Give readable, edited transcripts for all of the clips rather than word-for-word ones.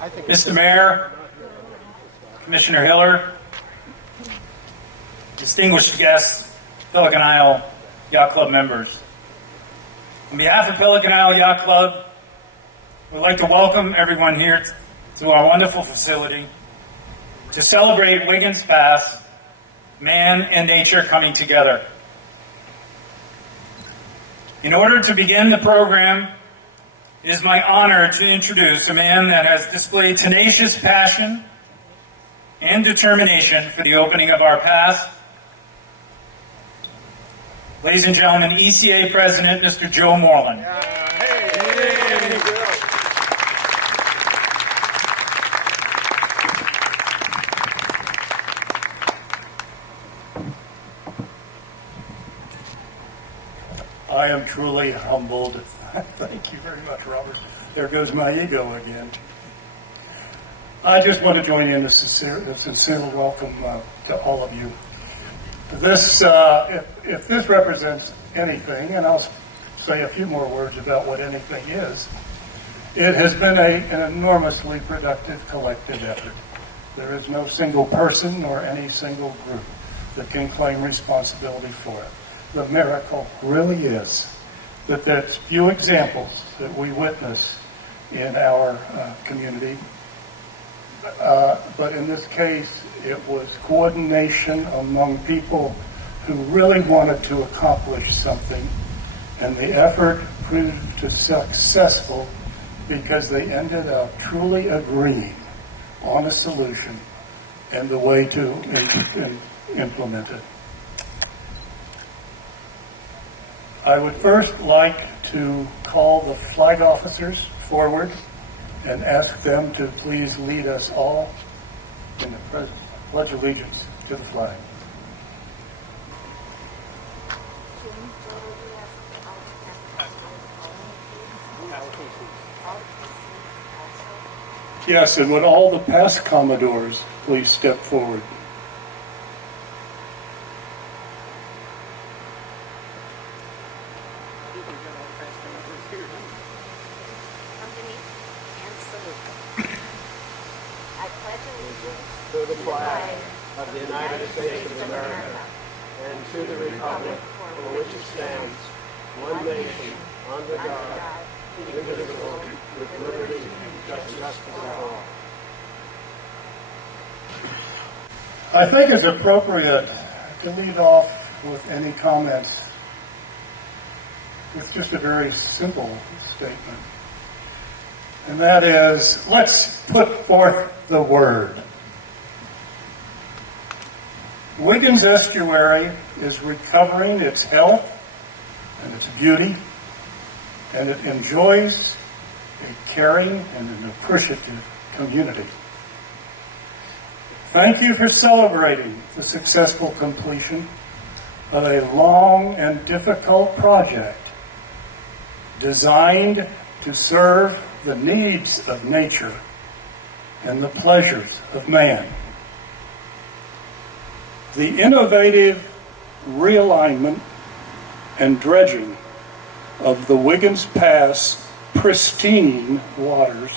Mr. Mayor, Commissioner Hiller, distinguished guests, Pelican Isle Yacht Club members. On behalf of Pelican Isle Yacht Club, we'd like to welcome everyone here to our wonderful facility to celebrate Wiggin'S Pass, man and nature coming together. In order to begin the program, it is my honor to introduce a man that has displayed tenacious passion and determination for the opening of our pass. Ladies and gentlemen, ECA President, Mr. Joe Moreland. I am truly humbled. Thank you very much, Robert. There goes my ego again. I just want to join in a sincere welcome to all of you. This, if this represents anything, and I'll say a few more words about what anything is, it has been an enormously productive collective effort. There is no single person nor any single group that can claim responsibility for it. The miracle really is that there's few examples that we witness in our community, but in this case, it was coordination among people who really wanted to accomplish something, and the effort proved successful because they ended up truly agreeing on a solution and the way to implement it. I would first like to call the flag officers forward and ask them to please lead us all in the Pledge of Allegiance to the flag. Yes, and would all the past Commodores please step forward? To the flag of the United States of America and to the republic for which it stands, one nation, under God, indivisible, with liberty and justice for all. I think it's appropriate to lead off with any comments with just a very simple statement. And that is, let's put forth the word. Wiggins Estuary is recovering its health and its beauty, and it enjoys a caring and an appreciative community. Thank you for celebrating the successful completion of a long and difficult project designed to serve the needs of nature and the pleasures of man. The innovative realignment and dredging of the Wiggins Pass pristine waters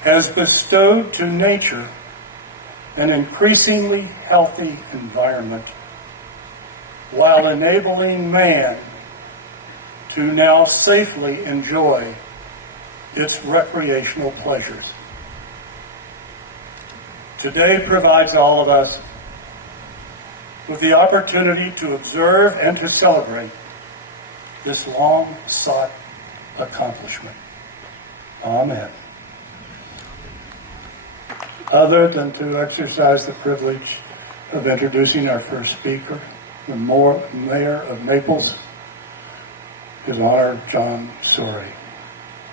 has bestowed to nature an increasingly healthy environment while enabling man to now safely enjoy its recreational pleasures. Today provides all of us with the opportunity to observe and to celebrate this long-sought accomplishment. Amen. Other than to exercise the privilege of introducing our first speaker, the Mayor of Naples, His Honor John Sorey.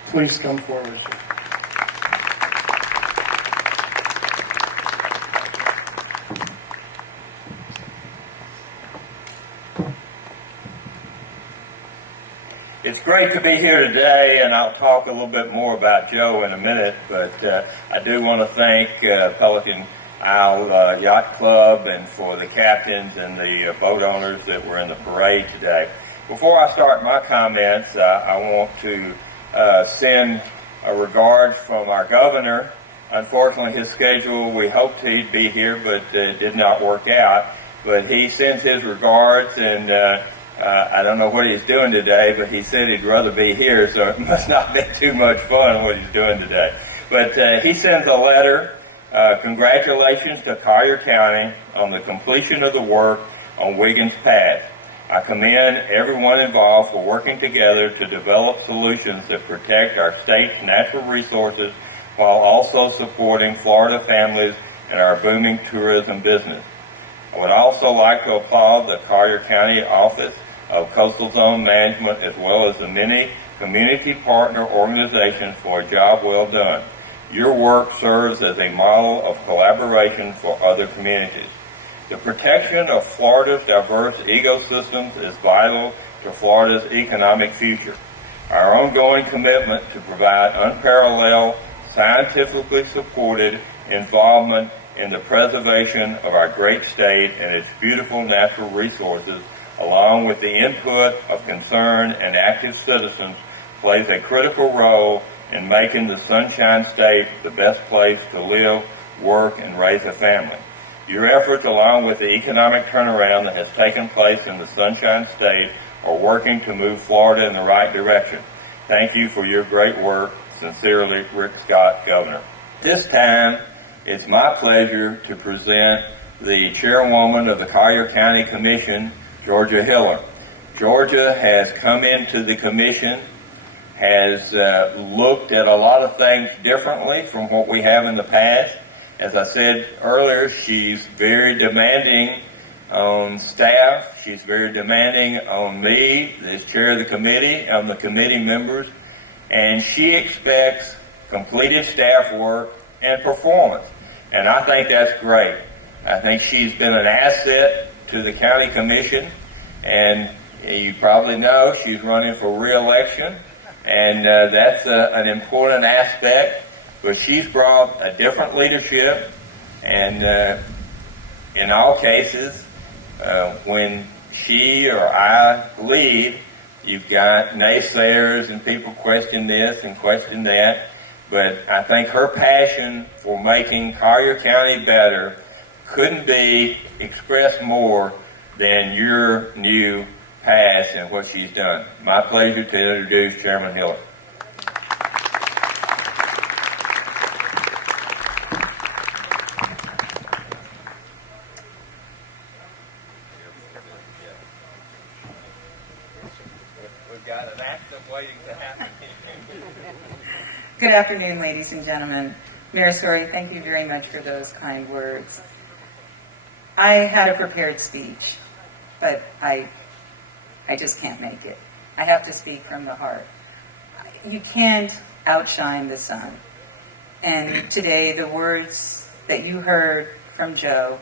Please come forward, sir. It's great to be here today, and I'll talk a little bit more about Joe in a minute, but I do want to thank Pelican Isle Yacht Club and for the captains and the boat owners that were in the parade today. Before I start my comments, I want to send regards from our governor. Unfortunately, his schedule, we hoped he'd be here, but it did not work out. But he sends his regards, and I don't know what he's doing today, but he said he'd rather be here, so it must not be too much fun what he's doing today. But he sends a letter. Congratulations to Collier County on the completion of the work on Wiggin'S Path. I commend everyone involved for working together to develop solutions that protect our state's natural resources while also supporting Florida families and our booming tourism business. I would also like to applaud the Collier County Office of Coastal Zone Management as well as the many community partner organizations for a job well done. Your work serves as a model of collaboration for other communities. The protection of Florida's diverse ecosystems is vital to Florida's economic future. Our ongoing commitment to provide unparalleled, scientifically supported involvement in the preservation of our great state and its beautiful natural resources, along with the input of concerned and active citizens, plays a critical role in making the Sunshine State the best place to live, work, and raise a family. Your efforts, along with the economic turnaround that has taken place in the Sunshine State, are working to move Florida in the right direction. Thank you for your great work. Sincerely, Rick Scott, Governor. This time, it's my pleasure to present the chairwoman of the Collier County Commission, Georgia Hiller. Georgia has come into the commission, has looked at a lot of things differently from what we have in the past. As I said earlier, she's very demanding on staff. She's very demanding on me, as chair of the committee, on the committee members, and she expects completed staff work and performance. And I think that's great. I think she's been an asset to the county commission, and you probably know she's running for re-election, and that's an important aspect. But she's brought a different leadership, and in all cases, when she or I lead, you've got naysayers and people question this and question that. But I think her passion for making Collier County better couldn't be expressed more than your new pass and what she's done. My pleasure to introduce Chairman Hiller. We've got an accident waiting to happen. Good afternoon, ladies and gentlemen. Mayor Story, thank you very much for those kind words. I had a prepared speech, but I just can't make it. I have to speak from the heart. You can't outshine the sun. And today, the words that you heard from Joe,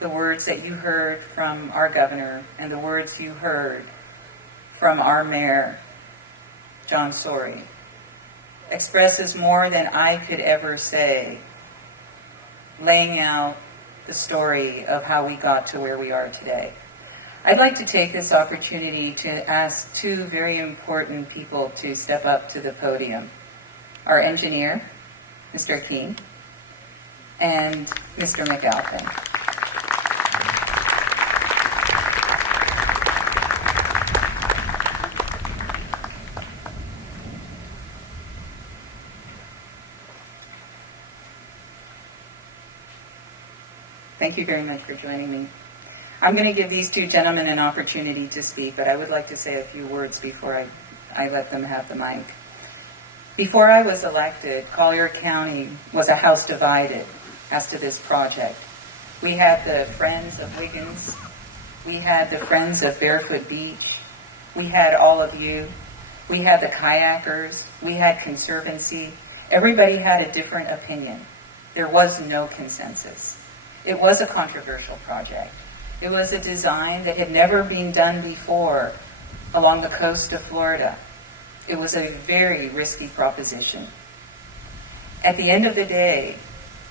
the words that you heard from our governor, and the words you heard from our mayor, John Story, expresses more than I could ever say, laying out the story of how we got to where we are today. I'd like to take this opportunity to ask two very important people to step up to the podium. Our engineer, Mr. King, and Mr. McAlpin. Thank you very much for joining me. I'm going to give these two gentlemen an opportunity to speak, but I would like to say a few words before I let them have the mic. Before I was elected, Collier County was a house divided as to this project. We had the Friends of Wiggins, we had the Friends of Barefoot Beach, we had all of you, we had the kayakers, we had Conservancy. Everybody had a different opinion. There was no consensus. It was a controversial project. It was a design that had never been done before along the coast of Florida. It was a very risky proposition. At the end of the day,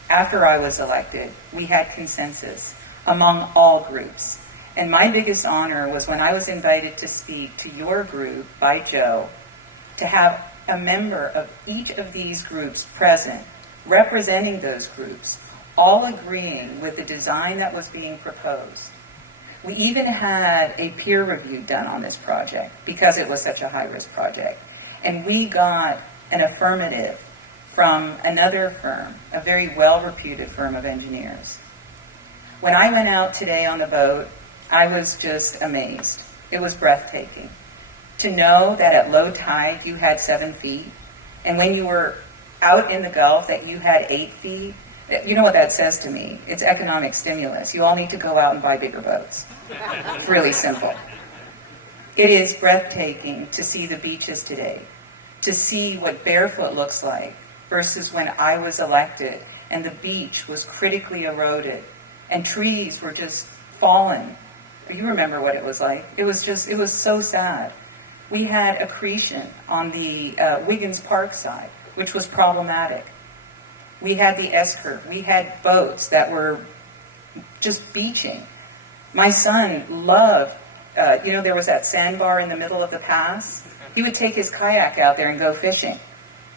after I was elected, we had consensus among all groups. And my biggest honor was when I was invited to speak to your group by Joe to have a member of each of these groups present, representing those groups, all agreeing with the design that was being proposed. We even had a peer review done on this project because it was such a high-risk project. And we got an affirmative from another firm, a very well-reputed firm of engineers. When I went out today on the boat, I was just amazed. It was breathtaking. To know that at low tide you had 7 feet, and when you were out in the Gulf that you had 8 feet, you know what that says to me? It's economic stimulus. You all need to go out and buy bigger boats. It's really simple. It is breathtaking to see the beaches today, to see what barefoot looks like versus when I was elected and the beach was critically eroded and trees were just fallen. You remember what it was like. It was so sad. We had accretion on the Wiggins Park side, which was problematic. We had the S-curve. We had boats that were just beaching. My son loved, there was that sandbar in the middle of the pass. He would take his kayak out there and go fishing.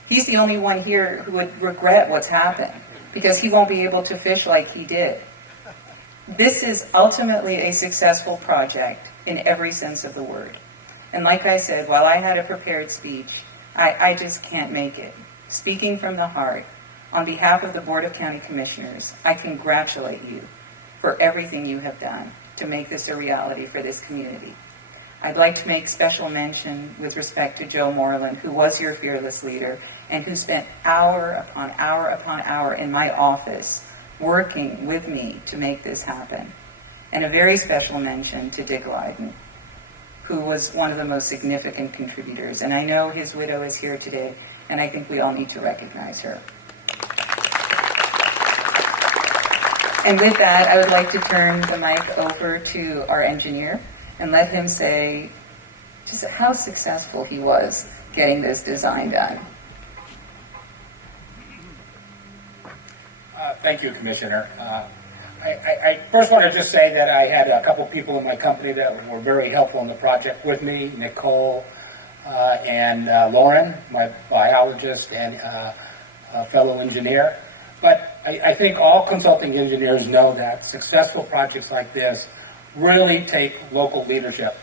He's the only one here who would regret what's happened because he won't be able to fish like he did. This is ultimately a successful project in every sense of the word. And like I said, while I had a prepared speech, I just can't make it. Speaking from the heart, on behalf of the Board of County Commissioners, I congratulate you for everything you have done to make this a reality for this community. I'd like to make special mention with respect to Joe Moreland, who was your fearless leader and who spent hour upon hour upon hour in my office working with me to make this happen. And a very special mention to Dick Lydon, who was one of the most significant contributors. And I know his widow is here today, and I think we all need to recognize her. And with that, I would like to turn the mic over to our engineer and let him say just how successful he was getting this design done. Thank you, Commissioner. I first want to just say that I had a couple people in my company that were very helpful in the project with me, Nicole and Lauren, my biologist and fellow engineer. But I think all consulting engineers know that successful projects like this really take local leadership.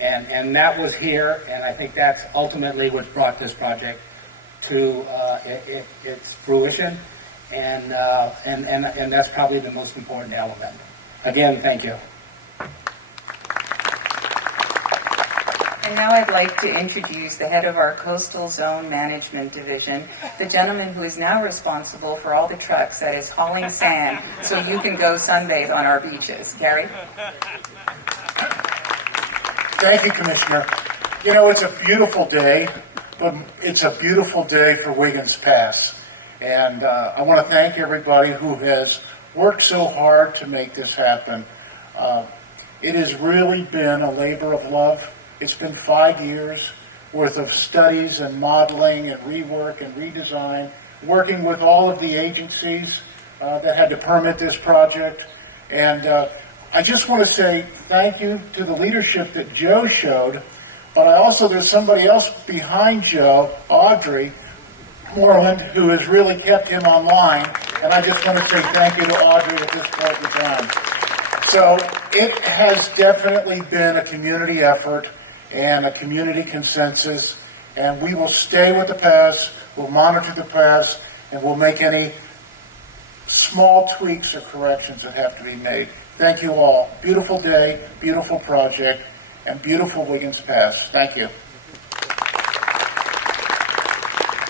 And that was here, and I think that's ultimately what brought this project to its fruition. And that's probably the most important element. Again, thank you. And now I'd like to introduce the head of our Coastal Zone Management Division, the gentleman who is now responsible for all the trucks that is hauling sand so you can go sunbathe on our beaches. Gary? Thank you, Commissioner. You know, it's a beautiful day, but it's a beautiful day for Wiggin'S Pass. And I want to thank everybody who has worked so hard to make this happen. It has really been a labor of love. It's been 5 years worth of studies and modeling and rework and redesign, working with all of the agencies that had to permit this project. And I just want to say thank you to the leadership that Joe showed, but there's somebody else behind Joe, Audrey Moreland, who has really kept him online, and I just want to say thank you to Audrey at this point in time. So it has definitely been a community effort and a community consensus, and we will stay with the pass, we'll monitor the pass, and we'll make any small tweaks or corrections that have to be made. Thank you all. Beautiful day, beautiful project, and beautiful Wiggin'S Pass. Thank you.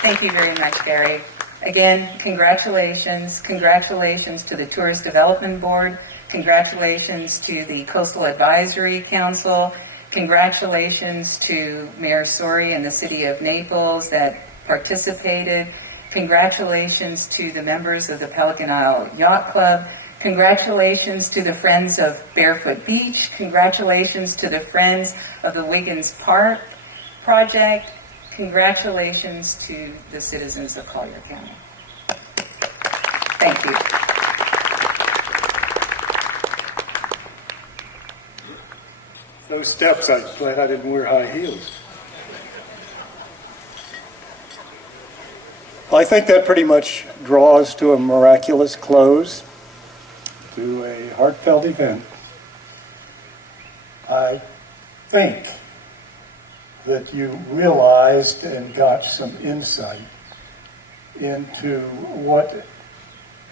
Thank you very much, Gary. Again, congratulations. Congratulations to the Tourist Development Board. Congratulations to the Coastal Advisory Council. Congratulations to Mayor Sori and the City of Naples that participated. Congratulations to the members of the Pelican Yacht Club. Congratulations to the Friends of Barefoot Beach. Congratulations to the Friends of the Wiggins Park project. Congratulations to the citizens of Collier County. Thank you. Those steps, I'm glad I didn't wear high heels. Well, I think that pretty much draws to a miraculous close to a heartfelt event. I think that you realized and got some insight into what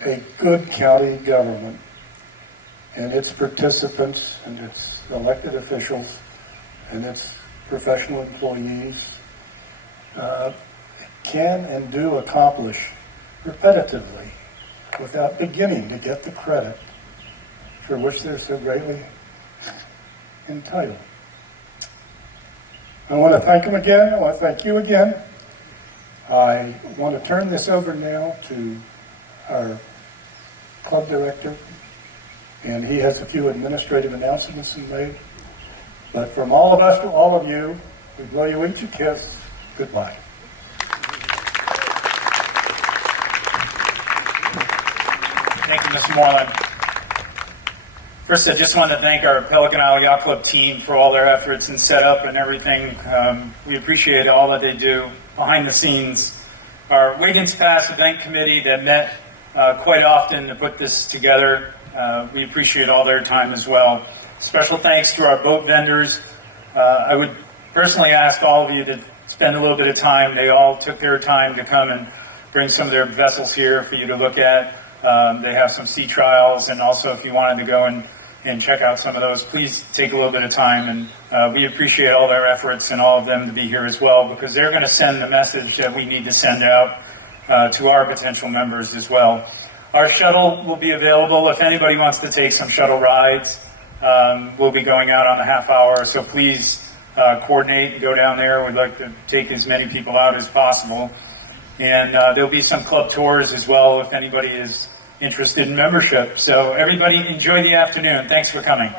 a good county government and its participants and its elected officials and its professional employees can and do accomplish repetitively without beginning to get the credit for which they're so greatly entitled. I want to thank them again. I want to thank you again. I want to turn this over now to our club director, and he has a few administrative announcements to make. But from all of us to all of you, we blow you each a kiss. Goodbye. Thank you, Mr. Moreland. First, I just want to thank our Pelican Isle Yacht Club team for all their efforts and setup and everything. We appreciate all that they do behind the scenes. Our Wiggin'S Pass event committee that met quite often to put this together, we appreciate all their time as well. Special thanks to our boat vendors. I would personally ask all of you to spend a little bit of time. They all took their time to come and bring some of their vessels here for you to look at. They have some sea trials, and also if you wanted to go and check out some of those, please take a little bit of time. And we appreciate all their efforts and all of them to be here as well, because they're going to send the message that we need to send out to our potential members as well. Our shuttle will be available if anybody wants to take some shuttle rides. We'll be going out on a half hour, so please coordinate and go down there. We'd like to take as many people out as possible. And there'll be some club tours as well if anybody is interested in membership. So everybody enjoy the afternoon. Thanks for coming.